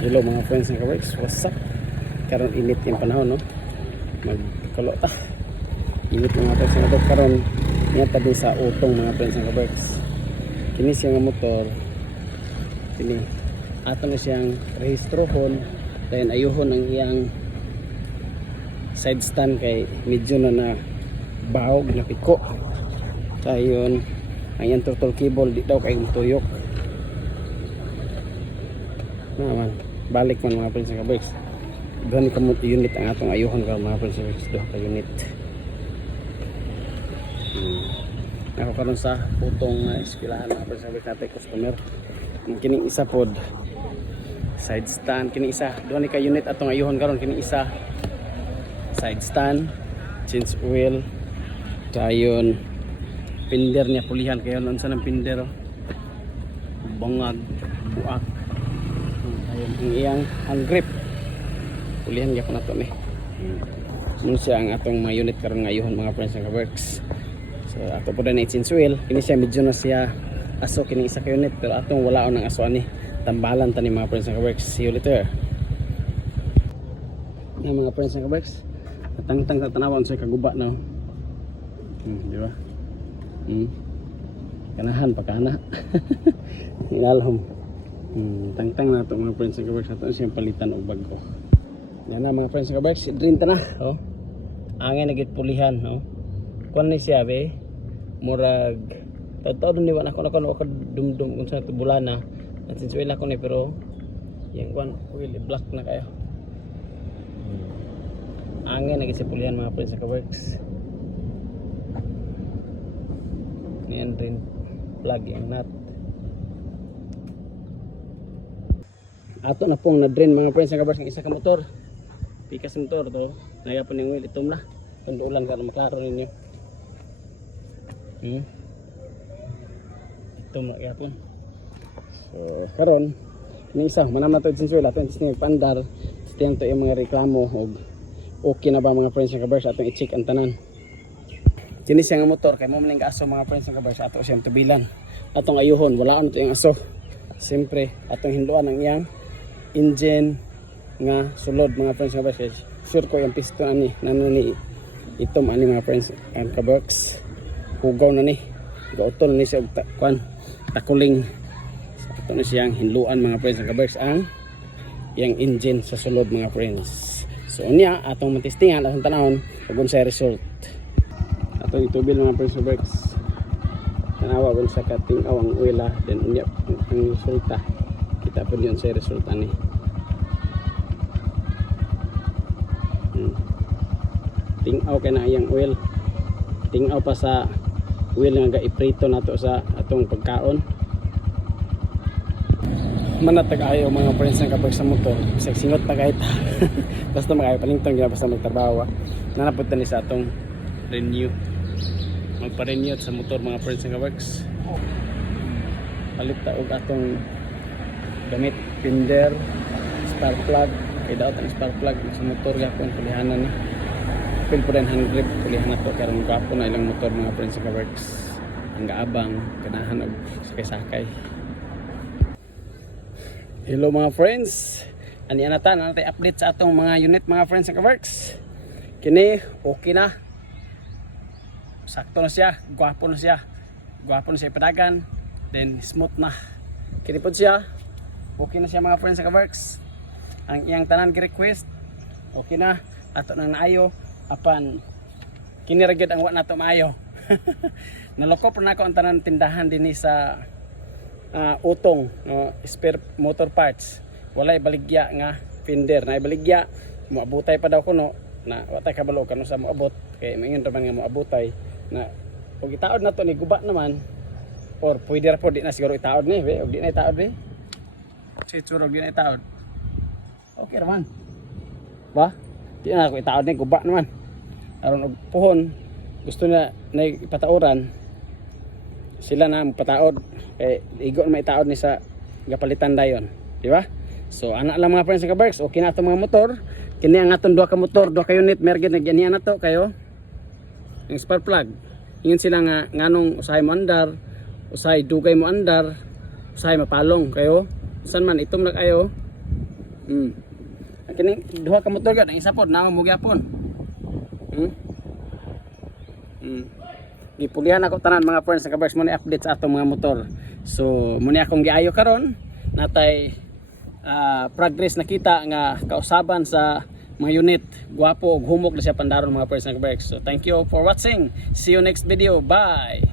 Hello mga friends ng ka-works, what's up? Karon init yung panahon, no? Magkulo ta. Init mga friends ng ka-works. Karon niya tabi sa utong mga friends ng ka-works. Kini siya nga motor. Kini ato na siyang rehistrohon. Then ayuhon ang iyang side stand kay medyo na bahog na piko. Kayon ang iyang throttle cable di daw kay tuyok. Naman balik man mga friends ng ka-works. Doon ni kamot unit ang atong ayuhon ka mga friends ng ka-works. Doon ka unit. Ako karon sa putong eskwelahan mga friends ng ka-works natin customer. Kining isa pod side stand, kining isa doon ni ka unit atong ayuhon karon, kining isa side stand, change oil, kayon pinder niya pulihan kayon unsa nang pinder bangag buak. Ayun ang iyang hand grip pulihan gyapon nato ni. Mo siya ang atong mga unit karon ngayuhon mga friends ng ka-works. So ato po na change oil, kini siya medyo na siya aso kini isa ka unit pero atong walaon ng aso ani. Tambalan tani mga friends ng ka-works. See you later. Na mga friends ng ka-works. Tangtang sa tanawan sa kaguba na. Di ba? Kanahan pa kana. Inalhom. Tangtang na ito mga friends ng ka-works. Ito siyang palitan og bago. Yan na mga friends ng ka-works. Drain ta na. Oh. Angin nagit pulihan. Oh. Kuan ni siya be. Murag. Tato doon niwan ako dumdum kung sa bulan na. At since wala ko ni pero yung kuan oil black na kayo. Angin nagit sa pulihan mga friends ng ka-works. Yan rin plug yung nut. Ato na pong na-drain mga friends ng ka-works ng isa ka motor. Pikas motor to. Nagapon yung wheel itom na. Tundulan ka na makaroon ninyo. Itom na gapon. So karon ni isa manam na to since wala to since pandar. Stiyang to yung mga reklamo og okay na ba mga friends ng ka-works atong i-check ang tanan. Kini siya nga motor kay mo maning aso mga friends ng ka-works ato siyang tubilan. Atong ayuhon wala to yung aso. Siyempre atong hinduan ang iyang engine nga sulod mga friends ng ka-works. Sure ko yung piston ani nanani itom ani mga friends ng ka-works. Hugaw na ni. Gautol ni siya kuan takuling. Ito na siyang hinluan mga friends ng ka-works ang iyang engine sa sulod mga friends. So unya atong matestingan atong tanawon ug unsay result. Atong itubil mga friends ng ka-works. Tanawa kung sa kating awang oil then unya ang resulta. Kita po yun sa resulta ni. Tingaw kay na iyang oil. Tingaw pa sa oil nga ga-iprito nato sa atong pagkaon. Manatag ayo mga friends ng ka-works sa motor. Bisag singot pa kahit basta magayo palingtong gina basta magtrabaho. Nanapod ni sa atong renew. Magpa-renew sa motor mga friends ng ka-works. Palit ta og atong gamit pinder, spark plug. Kay daot ang spark plug sa motor gapon pulihanan na. Pil po rin hand grip pulihan nato karon gapon na ilang motor mga friends ng ka-works. Ang gaabang ganahan og sakay-sakay. Hello mga friends. Ani anata na natay update sa atong mga unit mga friends ng ka-works. Kini okay na. Sakto na siya, gwapo na siya. Gwapo na siya padagan. Then smooth na. Kini pod siya. Okay na siya mga friends ng ka-works. Ang iyang tanan gi-request okay na. Ato nang naayo apan kini ra gyud ang wa nato maayo. Naloko pa nako ang tanan tindahan dinhi sa utong spare motor parts. Walay baligya nga fender na baligya moabutay pa daw kuno na watay kabalo kanu sa moabot kay mingon ra man nga moabutay na pag itaod na to ni guba naman or pwede ra po di na siguro itaod ni og di na itaod ni sitsuro di na itaod okay naman ba di na ako itaod ni guba naman aron og puhon gusto na ipatauran sila na magpataod kay igo na maitaod ni sa gapalitan dayon di ba? So ana lang mga friends ng ka-works okay na ato mga motor kini ang atong duha ka motor duha ka unit merged nagyanihan na to kayo yung spark plug ingon sila nga nganong usahay mo andar usahay dugay mo andar usahay mapalong kayo saan man itom na kayo Kini duha ka motor gyud ang isa pod naon mo gyapon. Gipulihan ako tanan mga friends sa kabars mo ni update sa atong mga motor. So muni akong giayo karon natay progress nakita nga kausaban sa mga unit. Gwapo ug humok na siya pandaron mga friends sa kabars. So thank you for watching. See you next video. Bye.